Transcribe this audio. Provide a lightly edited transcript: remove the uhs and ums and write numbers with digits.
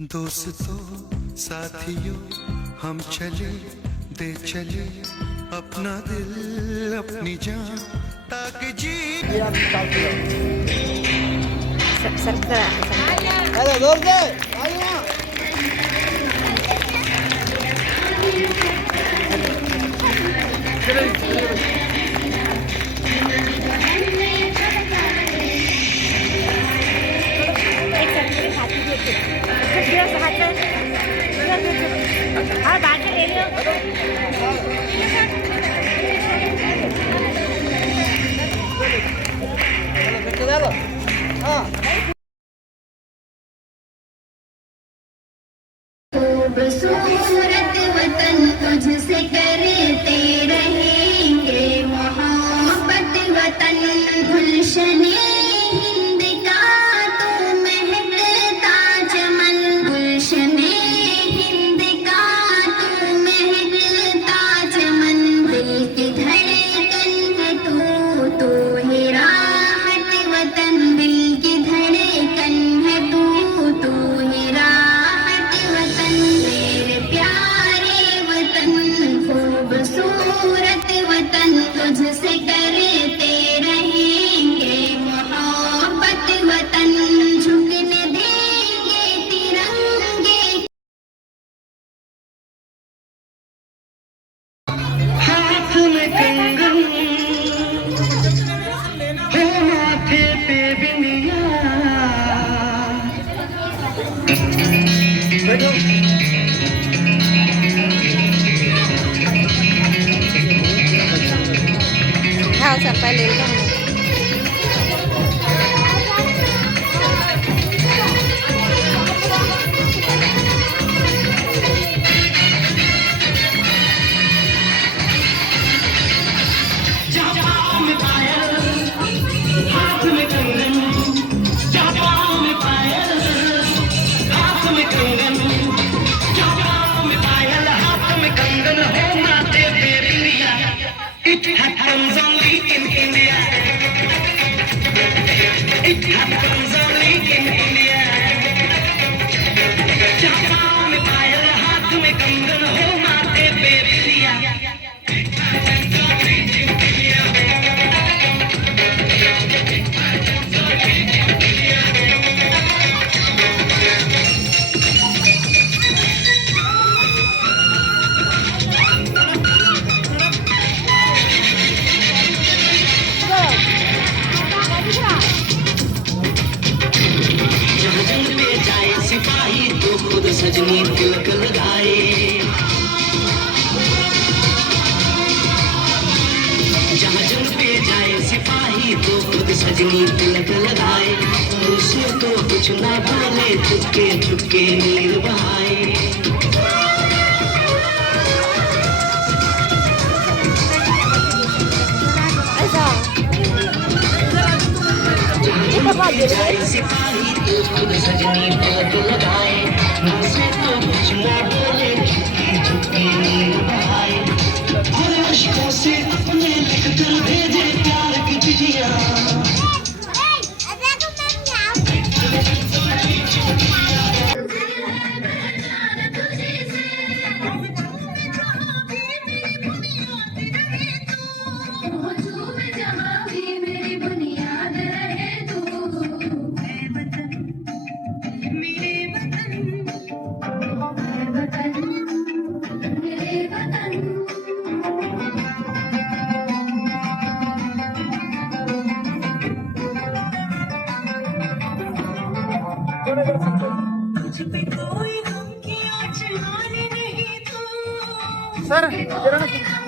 दोस्तों साथियों हम चले दे चले अपना दिल अपनी जान ताकि जी खूबसूरत वतन तुझसे करते रहेंगे मोहब्बत वतन गुलशने हिंद का तू महकता चमन गुलशने हिंद का तू महकता चमन दिल की धड़कन है तू ही राहत वतन दिल की धड़कन है तू ही राहत वतन मेरे प्यारे वतन खूबसूरत वतन तुझसे करते रहेंगे मोहब्बत वतन झुकने देंगे तिरंगे हाथ में कंगन हो माथे पे बिंदिया हाँ सब पहले जापान में पायल हाथ में कंगन जापान में पायल हाथ में कंगन जापान में पायल हाथ में कंगन हो माथे पे बिंदिया It happens only in India. It happens only in India. Japan में पायल हाथ में कंगन हो माथे पे बिंदिया जहाँ जंग पे जाए सिपाही तो खुद सजनी तिलक लगाए जहाँ जंग पे जाए सिपाही तो खुद सजनी तिलक लगाए उसे तो कुछ ना बोले चुपके चुपके नीर बहाए जाए सिपाही तो खुद सजनी तिलक लगाए उसे तो कुछ ना बोले चुपके चुपके नीर बहाए और अश्कों से अपने लिखकर भेजे प्यार की चिट्ठियां सर